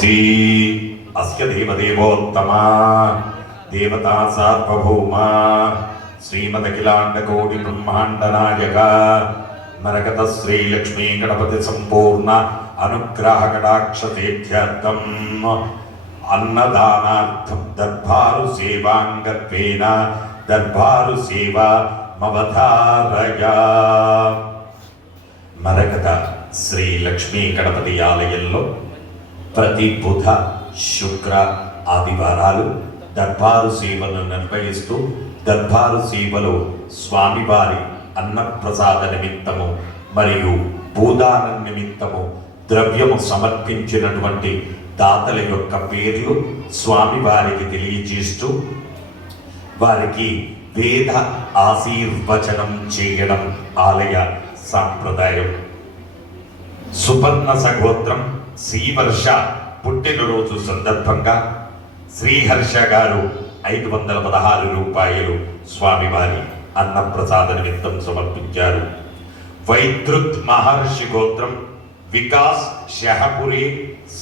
स्वस्ति अस्य देवदेवोत्तमा देवता सार्वभौमा श्रीमदखिलाण्डकोटि ब्रह्माण्ड नायक मरकत श्री लक्ष्मी गणपति संपूर्ण अनुग्रह कटाक्ष सेव्यर्थम अन्नदानार्थम दर्बारु सेवांगत्वेन दर्बारु सेवा मवधारया మరకత శ్రీ లక్ష్మీ గణపతి ఆలయంలో ప్రతి బుధ శుక్ర ఆదివారాలు దర్బారు సేవను నిర్వహిస్తూ దర్బారు సేవలో స్వామివారి అన్నప్రసాద నిమిత్తము మరియు భూదానం నిమిత్తము ద్రవ్యము సమర్పించినటువంటి దాతల యొక్క పేర్లు స్వామివారికి తెలియజేస్తూ వారికి వేద ఆశీర్వచనం చేయడం ఆలయ సాంప్రదాయం. సుపర్ణ సగోత్రం శ్రీవర్ష పుట్టినరోజు సందర్భంగా శ్రీహర్ష గారు 516 రూపాయలు స్వామివారి అన్నప్రసాద నిమిత్తం సమర్పించారు. వైద్రుత్ మహర్షి గోత్రం వికాస్ షహపురి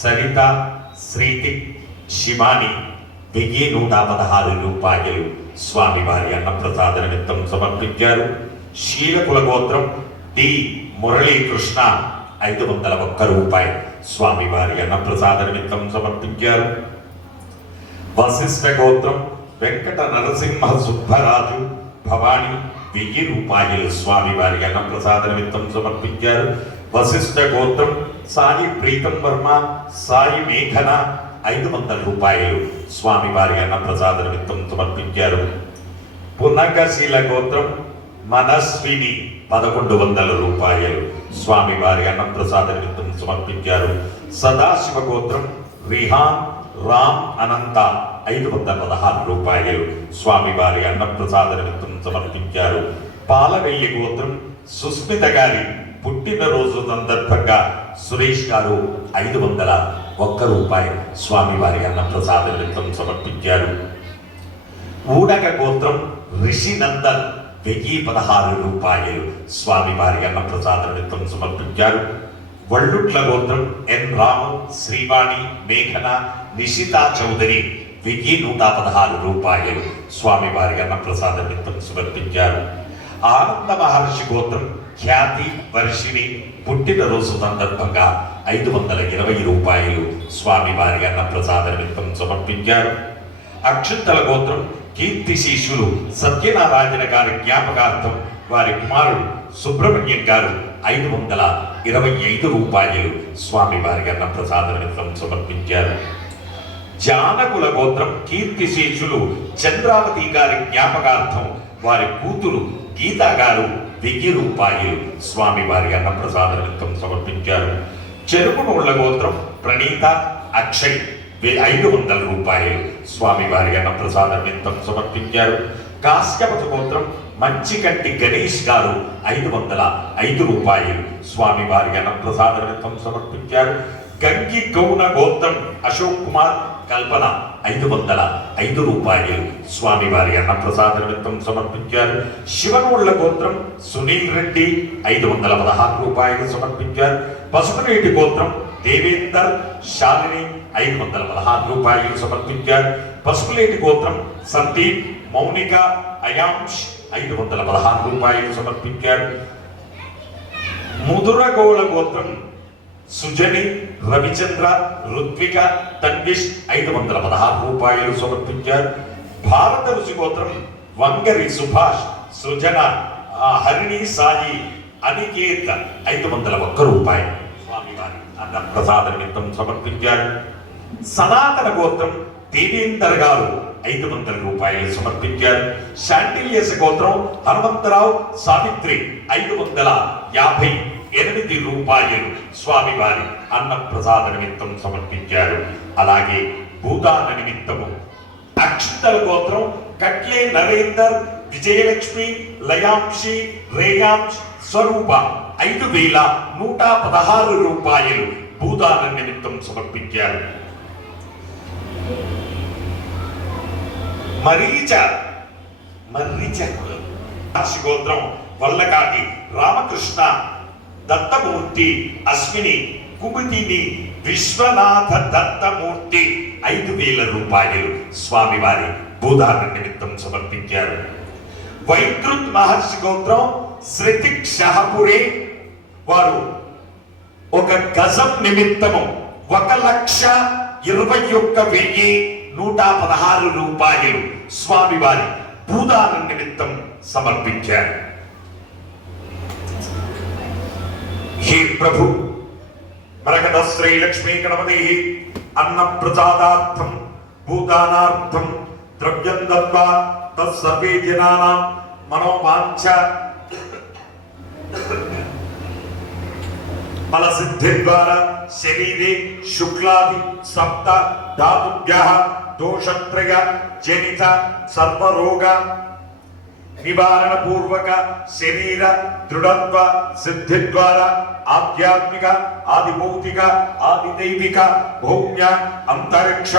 సరిత శ్రీతి శివాని 1116 రూపాయలు స్వామివారి అన్నప్రసాద నిమిత్తం సమర్పించారు. శీలకుల గోత్రం టి మురళీకృష్ణ 501 రూపాయలు స్వామివారి అన్నప్రసాద నిమిత్తం సమర్పించారు. వశిష్ఠ గోత్రం వెంకట నరసింహ సుబ్బరాజు భవాని 1000 రూపాయలు స్వామివారి అన్నప్రసాద నిమిత్తం సమర్పించారు. వశిష్ఠ గోత్రం సాయి ప్రీతం వర్మ సాయి మేఘన 500 రూపాయలు స్వామివారి అన్నప్రసాద నిమిత్తం సమర్పించారు. పునకశీల గోత్రం మనస్విని 1100 రూపాయలు స్వామివారి అన్నప్రసాద నిమిత్తం సమర్పించారు. సదాశివ గోత్రం రిహాన్ రామ్ అనంత 516 రూపాయలు స్వామివారి అన్నప్రసాద నిమిత్తం సమర్పించారు. పాలవెల్లి గోత్రం సుస్మిత గారి పుట్టినరోజు సందర్భంగా సురేష్ గారు 501 రూపాయలు స్వామివారి అన్నప్రసాద నిమిత్తం సమర్పించారు. ఊడక గోత్రం రిషి నందన్ 1016 రూపాయలు స్వామివారి అన్నప్రసాద నిమిత్తం సమర్పించారు. వళ్ళుట్ల గోత్రం ఎన్ రాము శ్రీవాణి మేఘన నిషితా చౌదరి 1116 రూపాయలు స్వామివారి అన్నప్రసాద నిమిత్తం సమర్పించారు. ఆనంద మహర్షి గోత్రం ఖ్యాతి వర్షిని పుట్టినరోజు సందర్భంగా 520 రూపాయలు స్వామివారి అన్నప్రసాద నిమిత్తం సమర్పించారు. అక్షంతల గోత్రం కీర్తి శిష్యులు సత్యనారాయణ గారి జ్ఞాపకార్థం వారి కుమారుడు సుబ్రహ్మణ్యం గారు 525 రూపాయలు స్వామివారి అన్నప్రసాద నిమిత్తం సమర్పించారు. జానకుల గోత్రం కీర్తి శిష్యులు చంద్రావతి గారి జ్ఞాపకార్థం వారి కూతురు గీతా గారు 1000 రూపాయలు స్వామివారి అన్నప్రసాద నిమిత్తం సమర్పించారు. చెరుకునోళ్ల గోత్రం ప్రణీత అక్షయ్ 500 రూపాయలు స్వామివారి అన్నప్రసాద నిమిత్తం సమర్పించారు. కాశ్యపత గోత్రం మంచికంటి గణేష్ గారు 505 రూపాయలు స్వామివారి అన్నప్రసాద నిమిత్తం సమర్పించారు. గంగి గౌన గోత్రం అశోక్ కుమార్ కల్పన 505 రూపాయలు స్వామివారి అన్నప్రసాద నిమిత్తం సమర్పించారు. శివనోళ్ల గోత్రం సునీల్ రెడ్డి 516 రూపాయలు సమర్పించారు. పసుపునేటి గోత్రం దేవేందర్ శాలిని 516 రూపాయలు సమర్పించారు. పసుపులేటి గోత్రం సందీప్ మౌనిక అయాంష్ 516 రూపాయలు సమర్పించారు. ముదురగోళ గోత్రం సుజని రవిచంద్ర రుత్విక తన్విష్ 516 రూపాయలు సమర్పించారు. భారత ఋషి గోత్రం వంగరి సుభాష్ సృజన హరిణి సాయి అనికేత్ 501 రూపాయలు స్వామివారి అన్నప్రసాద నిమిత్తం సమర్పించారు. సనాతన గోత్రం దేవేందర్ గారు 500 రూపాయలు సమర్పించారు. శాంటిలియస్ గోత్రం హనుమంతరావు సావిత్రి 558 రూపాయలు స్వామివారి అన్నప్రసాద నిమిత్తం సమర్పించారు. అలాగే భూదాన నిమిత్తము అక్షింతల గోత్రం కట్లే నరేందర్ విజయలక్ష్మి లయాంశి రేయాంశ్ స్వరూప 5116 రూపాయలు భూదాన నిమిత్తం సమర్పించారు. మరీచ గోత్రం వల్లకాటి రామకృష్ణ దత్తమూర్తి అశ్విని కుముదిని విశ్వనాథ దత్తమూర్తి 5,000 రూపాయలు స్వామివారి భూదాన నిమిత్తం సమర్పించారు. వైద్రుత్ మహర్షి గోత్రం శ్రుతిక్ షహపురే వారు 1 గజం నిమిత్తము 1,21,116 రూపాయలు స్వామివారి భూదాన నిమిత్తం సమర్పించారు. హే ప్రభు, మరకత శ్రీ లక్ష్మీ గణపతి అన్న ప్రసాదార్థం భూదానార్థం ద్రవ్యం దత్వా తత్సర్వే జనానాం మనోవాంఛ ఫల సిద్ధి ద్వారా శరీరే శుక్లాది సప్త ధాతుభ్యః దోషత్రయ జనిత సర్వరోగ నివారణ పూర్వక శరీర దృఢత్వ సిద్ధి ద్వారా ఆధ్యాత్మిక ఆది భౌతిక ఆది దైవిక భౌమ్య అంతరిక్ష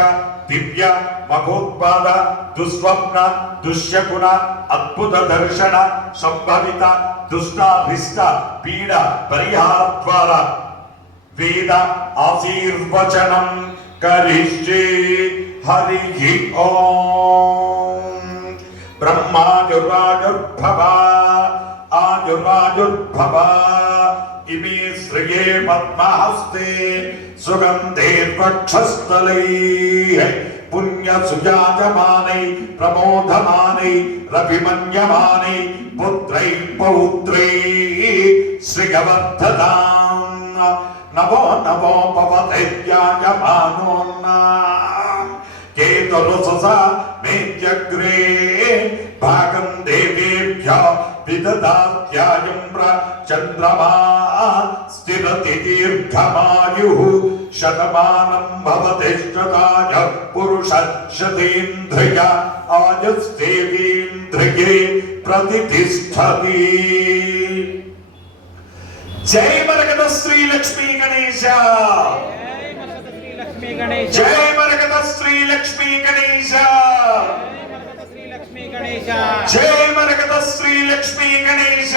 దివ్య మఘోత్పాద దుస్వప్న దుశ్శకున అద్భుత దర్శన సంభవిత దుష్టాభిష్ట పీడ పరిహార ద్వారా వేద ఆశీర్వచనం కరిష్యే. హరి ఓం. బ్రహ్మాజురాజుర్భవ ఆజురాజుర్భవ ఇమే శ్రియే పద్మహస్తే సుగంధేర్వక్షస్థలైః పుణ్య సుజాయమానై ప్రమోదమానై రవిమన్యమానై పుత్రై పౌత్రై శ్రీగవర్ధదాం. నవో నవో పవతైర్యాయమానోన్నాం కేతురుససా మేత్యగ్రే భాగం దేవేభ్యో విదదాత్యాయం చంద్రమా స్థిరతి దీర్ఘమాయుః శతమానం భవతి శతాయ పురుష శతేంద్రియ ఆయుస్తేంద్రియే ప్రతిష్ఠతి. జై మరకత శ్రీ లక్ష్మీ గణేశ, జై మరకత శ్రీ లక్ష్మీ గణేశ, జై మరకత శ్రీ లక్ష్మీ గణేశ.